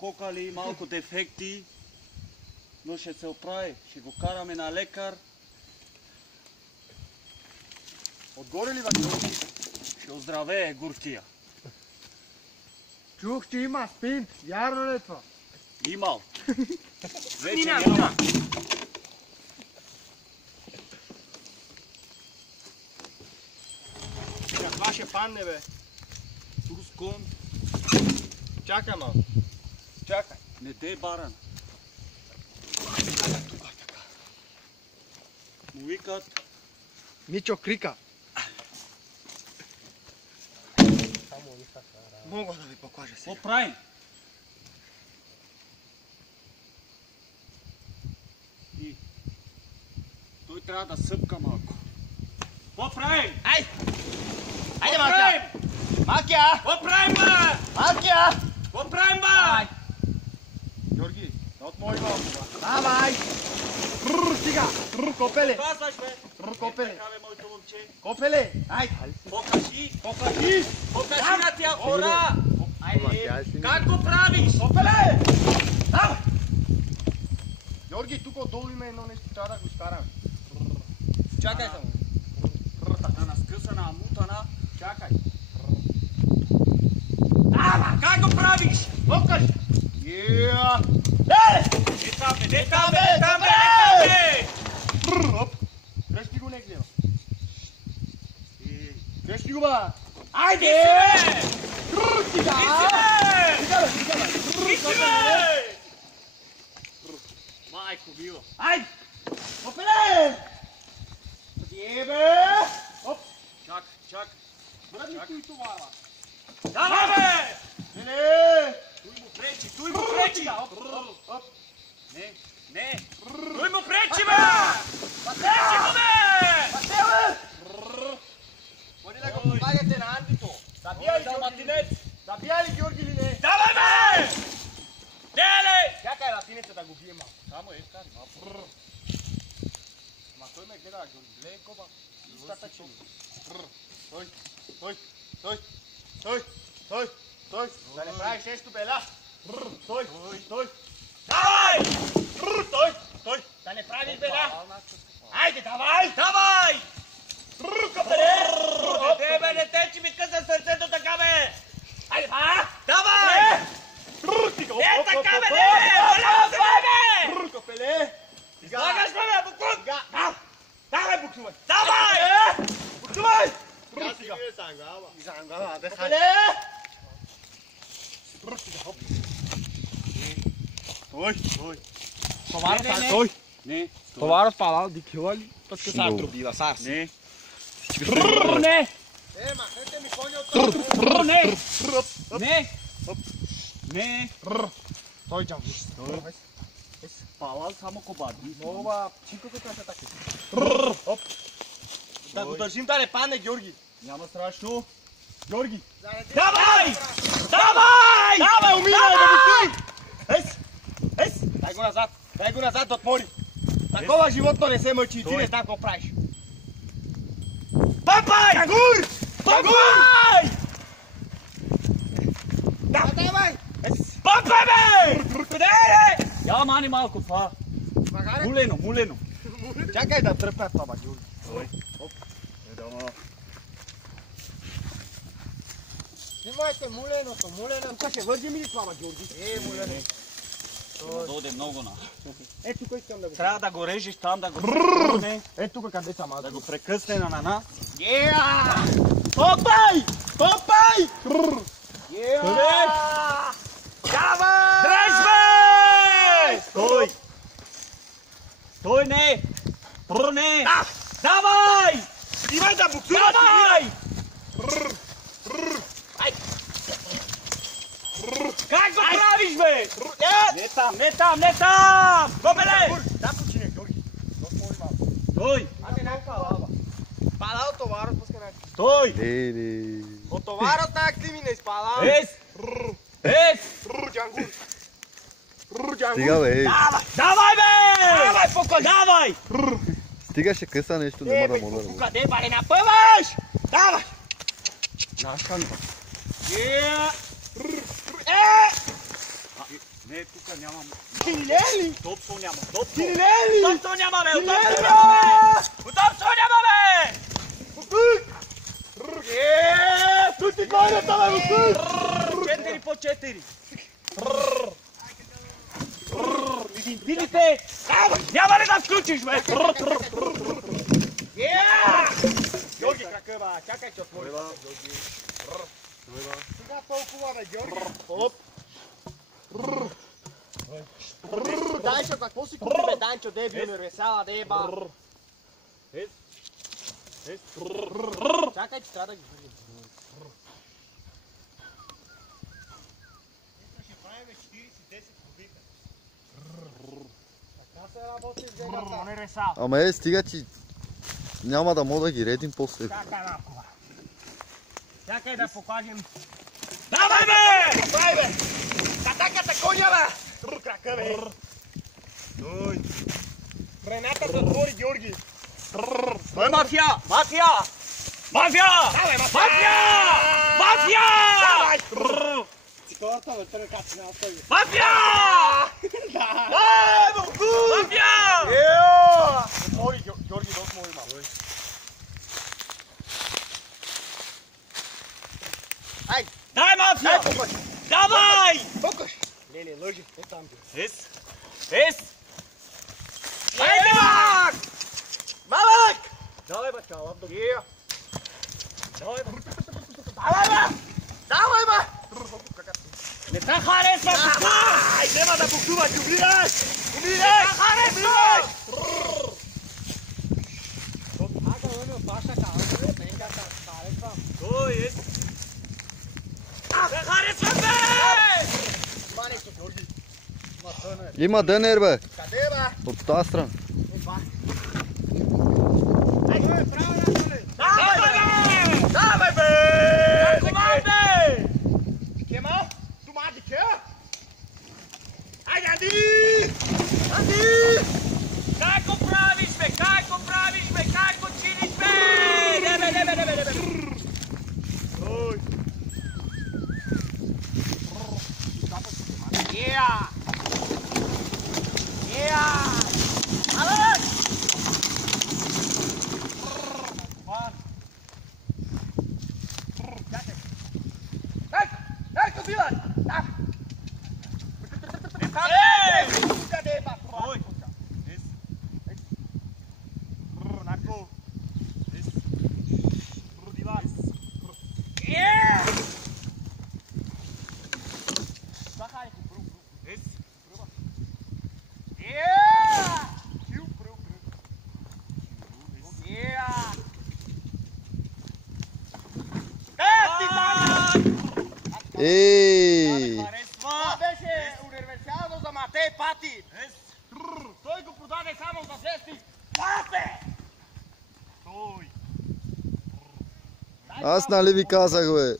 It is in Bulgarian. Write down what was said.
кокали, малко дефекти, но ще се оправи, ще го караме на лекар. Отгоре ли бе? Ще оздравее Гуртия. Чух, че има спинт. Вярно ли е това? Имал. Вече няма. Това ще падне бе. Турскон. Чакай малко. Чакай. Не дей баран. Му викат. Мичо крика. Мога да ви покажа сега. Какво правим? И той трябва да съпка малко. Какво правим? Ай! Айде, Какво правим? Макия! Какво правим, бе? Макия! Какво правим, бе? Георги, да отмори малко, бе. Давай! Стига! Копеле! Казваш, бе? Копеле! Така, бе, моето момче. Копеле! Айде! Покажи. Покажи! Покажи на тия хора. Айде! Как го правиш? Копеле! Давай! Георги, тук отдолу има едно нещо, трябва да го изкараме. Чакай само. Така наскъсана, амутана. Чакай. Как го правиш? Покаж! Yeah! Не там, бе, не там, бе, не там, бе, не там, бе! Кръщи го не гледа. Е, Кръщи го, ба! Айде! Иси, бе! Стига! Иси, бе! Иси, бе! Майко било. Айде! Опеле! Ебе! Оп! Чак, чак. Брат ми стои това, ба! Давай, бе! Не! Той му пречи, той му пречи! Оп! Не, не! Той му пречи, бе! Пречи му, бе! Пателе! Ходи да го помагате на Андито. Забия ли Далматинец! Забия ли Георги или не? Давай, бе! Деле! Чакай латиница да го бие малко. Само е, кари малко. Ма той ме гледа, Георги. Гледай коба. Достатъчно. Той, той, той, той, той, той. Да не правиш нещо, бела. Той, той. Давай! Той, той. Да не правиш, бела. Айде, давай! Давай! Капеле! Дете, бе, не те, че ми къса сърцето така, бе! Айде, ба! Давай! Не така, бе, не! Голямо се, бе! Капеле! Излагаш, бе, букут! Давай, буксувай! Давай! Буксувай! Сега ми е сангава. Изангава, бе, капеле! Той, той. Той! Не, Това разпадал, дикила ли? Път ка сар трубила, сар си. не. Не! Махнете ми коня от това. Не! Не! Не! Той джам. Палал само кобади. Нова, чинкото трябва така. Да го държим да не падне, Георги. Няма страшно. Георги! Давай! Давай! Давай, умирай, да букуй! Ес! Ес! Дай го назад да отмори. Такова животно не се мъчи и ти не знам какво правиш. Папай! Кангур! Папай! Да, давай! Ес! Папай, бе! Къде е? Я мани малко това. Магаре! Мулено, мулено. Чакай да тръпна това, Георги. Снимайте муленото, муленото. Тук ще вържим ли това, Георги? Мулено. Доде много на. Ето тук искам да го... Трябва да го режеш там, да го не, Ето тук къде съм аз. да го прекъсне на нана. Попай! Попай! Давай! Дръж, бе! Стой! Стой, не! Не! Давай! Имай да буксуваш! Давай! Как го правиш, бе? Не там, не там, не там! Копеле! Да, почине, Георги. Стой! Ами някаква лава. Пада от товарът, пускай някаква. Стой! От товарът някакви ми не изпада. Ес! Ес! Джангур. Стига, бе! Давай! Давай, бе! Давай, покой! Давай! Стига, ще къса нещо, не мога да моля. Къде, бе, не напъваш! Давай! Не, тук нямам. Кирилели! Удобство няма. Удобство. Кирилели! Удобство нямаме. Удобство нямаме. Удобство нямаме. Тут ти гонята, бе, Лусук! 4 по 4. Видите? Няма ли да включиш, бе? Георги, крака, бе, чакай, че отвори. Сега толкова, бе, Георги. Оп. Данчо, какво си купи, бе, Данчо, де е бил универсала, де е ба. Чакай, че трябва да ги видим. Ще правим 40-10 кубика. Така се работи с гегата. Универсал. Ама стига, че няма да мога да ги редим после. Чакай малко, бе. Чакай да покажем. Давай, бе! Давай, бе! Атаката коня, бе! Крака, бе! Той. Рената затвори, Георги! Той е мафия! Мафия! Мафия! Давай, Мафия! Мафия! Втората, бе, тръка, че няма стои. Мафия! Мафия! Отвори, Георги, дос му има. Ай! Дай, мафия! Давай! Покаш! Леле, лъжи, е там бе. Ес! Ес! Хайде, мак! Малък! Давай, бе, чала. Давай, бе. Давай, бе! Давай, бе! Не те харесва, бухту! Ай, нема да бухтуваш, умираш! Не те харесва! Той, ес! Не харесва, бе! Манечко, Георги. Има дънер, бе. Къде, бе? От тази страна. Давай, бе! Давай, бе! Команде! Кема? Томати, ке? Ай, Анди! Анди! Как го правиш, бе? Как го правиш, бе? Как го чиниш, бе? Не. Ой! Алък! Ей, кобила! Да! Ей! Къде е, ба? Ой! Ес! Нако! Ес! Родила! Е! Ес! Ей! Това беше универсално за Матей Пати! Ес! Той го продаде само за 6 папе! Той! Аз нали ви казах, бе.